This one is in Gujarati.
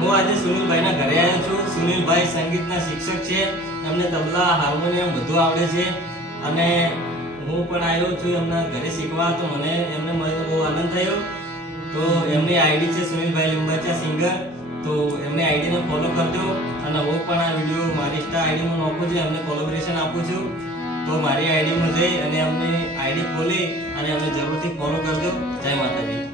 હું આજે સુનિલભાઈના ઘરે આવ્યો છું. સુનિલભાઈ સંગીતના શિક્ષક છે. એમને તબલા, હાર્મોનિયમ બધું આવડે છે અને હું પણ આવ્યો છું એમના ઘરે શીખવા. તો મને એમને મળીને બહુ આનંદ થયો. તો એમની આઈડી છે સુનિલભાઈ લિંબાચા સિંગર. તો એમની આઈડીને ફોલો કરજો અને હું પણ આ વિડીયો મારી ઇન્સ્ટા આઈડીમાં નાખું છું, એમને કોલેબોરેશન આપું છું. તો મારી આઈડીમાં જઈ અને એમની આઈડી ખોલી અને એમને જરૂરથી ફોલો કરજો. જય માતાજી.